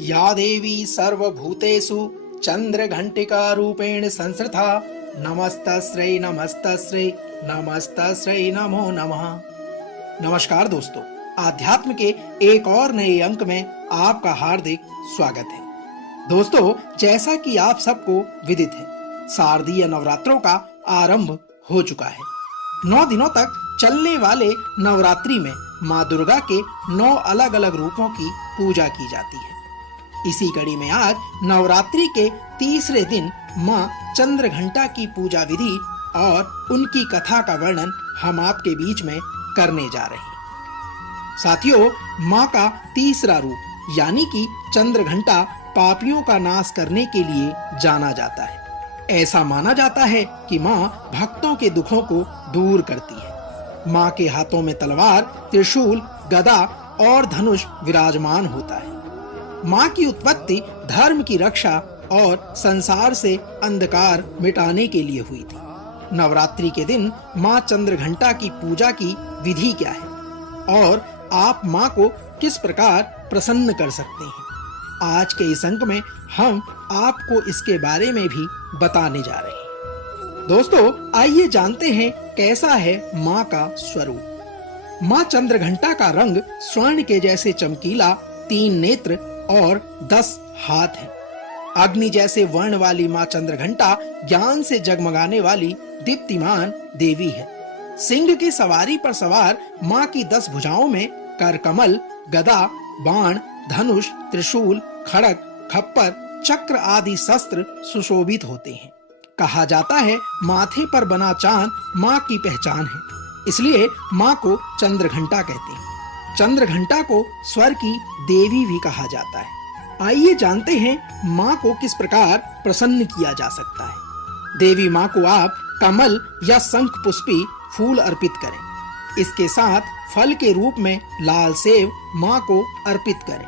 या देवी सर्वभूतेषु चंद्रघंटिका रूपेण संस्थिता नमस्तस्यै नमस्तस्यै नमस्तस्यै नमो नमः। नमस्कार दोस्तों, आध्यात्म के एक और नए अंक में आपका हार्दिक स्वागत है। दोस्तों, जैसा कि आप सबको विदित है, शारदीय नवरात्रों का आरंभ हो चुका है। 9 दिनों तक चलने वाले नवरात्रि में माँ दुर्गा के 9 अलग अलग रूपों की पूजा की जाती है। इसी कड़ी में आज नवरात्रि के तीसरे दिन माँ चंद्रघंटा की पूजा विधि और उनकी कथा का वर्णन हम आपके बीच में करने जा रहे हैं। साथियों, माँ का तीसरा रूप यानी कि चंद्रघंटा पापियों का नाश करने के लिए जाना जाता है। ऐसा माना जाता है कि माँ भक्तों के दुखों को दूर करती है। माँ के हाथों में तलवार, त्रिशूल, गदा और धनुष विराजमान होता है। माँ की उत्पत्ति धर्म की रक्षा और संसार से अंधकार मिटाने के लिए हुई थी। नवरात्रि के दिन माँ चंद्रघंटा की पूजा की विधि क्या है और आप माँ को किस प्रकार प्रसन्न कर सकते हैं, आज के इस अंक में हम आपको इसके बारे में भी बताने जा रहे हैं। दोस्तों, आइए जानते हैं कैसा है माँ का स्वरूप। माँ चंद्रघंटा का रंग स्वर्ण के जैसे चमकीला, 3 नेत्र और 10 हाथ है। अग्नि जैसे वर्ण वाली माँ चंद्रघंटा ज्ञान से जगमगाने वाली दीप्तिमान देवी है। सिंह की सवारी पर सवार माँ की 10 भुजाओं में करकमल, गदा, बाण, धनुष, त्रिशूल, खड़ग, खप्पर, चक्र आदि शस्त्र सुशोभित होते हैं। कहा जाता है माथे पर बना चांद माँ की पहचान है, इसलिए माँ को चंद्रघंटा कहते हैं। चंद्रघंटा को स्वर की देवी भी कहा जाता है। आइए जानते हैं माँ को किस प्रकार प्रसन्न किया जा सकता है। देवी माँ को आप कमल या शंख पुष्पी फूल अर्पित करें। इसके साथ फल के रूप में लाल सेब माँ को अर्पित करें।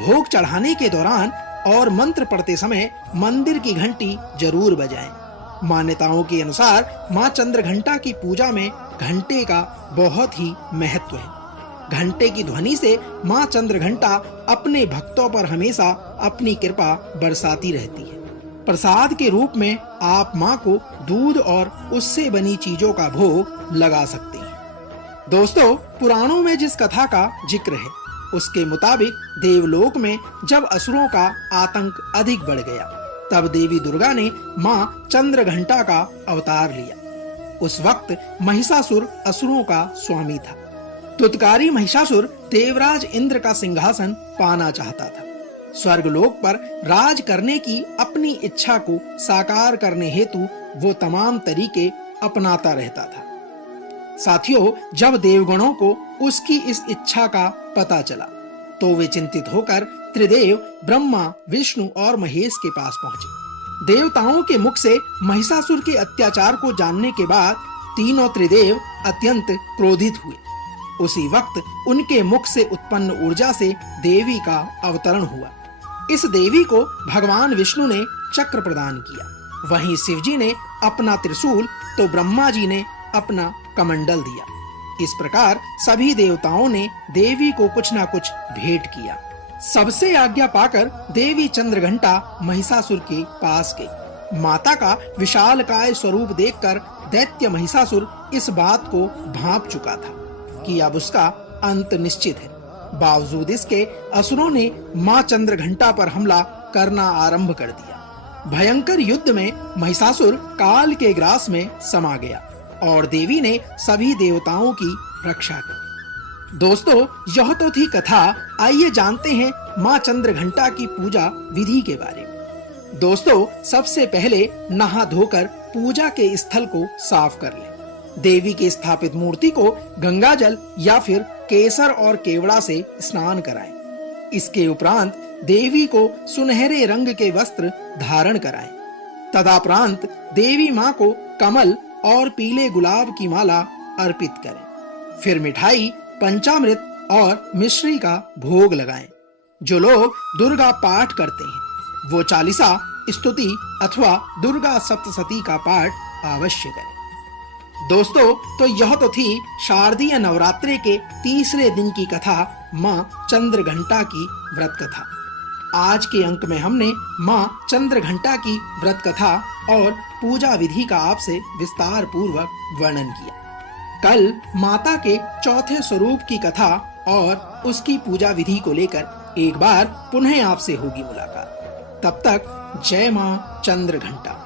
भोग चढ़ाने के दौरान और मंत्र पढ़ते समय मंदिर की घंटी जरूर बजाएं। मान्यताओं के अनुसार माँ चंद्रघंटा की पूजा में घंटे का बहुत ही महत्व है। घंटे की ध्वनि से माँ चंद्रघंटा अपने भक्तों पर हमेशा अपनी कृपा बरसाती रहती है। प्रसाद के रूप में आप माँ को दूध और उससे बनी चीजों का भोग लगा सकते हैं। दोस्तों, पुराणों में जिस कथा का जिक्र है, उसके मुताबिक देवलोक में जब असुरों का आतंक अधिक बढ़ गया, तब देवी दुर्गा ने माँ चंद्रघंटा का अवतार लिया। उस वक्त महिषासुर असुरों का स्वामी था। तुतकारी महिषासुर देवराज इंद्र का सिंहासन पाना चाहता था। स्वर्गलोक पर राज करने की अपनी इच्छा को साकार करने हेतु वो तमाम तरीके अपनाता रहता था। साथियों, जब देवगणों को उसकी इस इच्छा का पता चला, तो वे चिंतित होकर त्रिदेव ब्रह्मा, विष्णु और महेश के पास पहुंचे। देवताओं के मुख से महिषासुर के अत्याचार को जानने के बाद तीनों त्रिदेव अत्यंत क्रोधित हुए। उसी वक्त उनके मुख से उत्पन्न ऊर्जा से देवी का अवतरण हुआ। इस देवी को भगवान विष्णु ने चक्र प्रदान किया। वहीं शिवजी ने अपना त्रिशूल तो ब्रह्मा जी ने अपना कमंडल दिया। इस प्रकार सभी देवताओं ने देवी को कुछ न कुछ भेंट किया। सबसे आज्ञा पाकर देवी चंद्रघंटा महिषासुर के पास गई। माता का विशालकाय स्वरूप देखकर दैत्य महिषासुर इस बात को भांप चुका था कि अब उसका अंत निश्चित है। बावजूद इसके असुरों ने माँ चंद्रघंटा पर हमला करना आरंभ कर दिया। भयंकर युद्ध में महिषासुर काल के ग्रास में समा गया और देवी ने सभी देवताओं की रक्षा की। दोस्तों, यह तो थी कथा। आइए जानते हैं माँ चंद्रघंटा की पूजा विधि के बारे में। दोस्तों, सबसे पहले नहा धोकर पूजा के स्थल को साफ कर लें। देवी की स्थापित मूर्ति को गंगा जल या फिर केसर और केवड़ा से स्नान कराएं। इसके उपरांत देवी को सुनहरे रंग के वस्त्र धारण कराएं। तदुपरांत देवी माँ को कमल और पीले गुलाब की माला अर्पित करें। फिर मिठाई, पंचामृत और मिश्री का भोग लगाएं। जो लोग दुर्गा पाठ करते हैं, वो चालीसा, स्तुति अथवा दुर्गा सप्तशती का पाठ अवश्य करें। दोस्तों, तो यह तो थी शारदीय नवरात्रे के तीसरे दिन की कथा माँ चंद्रघंटा की व्रत कथा। आज के अंक में हमने माँ चंद्रघंटा की व्रत कथा और पूजा विधि का आपसे विस्तार पूर्वक वर्णन किया। कल माता के चौथे स्वरूप की कथा और उसकी पूजा विधि को लेकर एक बार पुनः आपसे होगी मुलाकात। तब तक जय माँ चंद्रघंटा।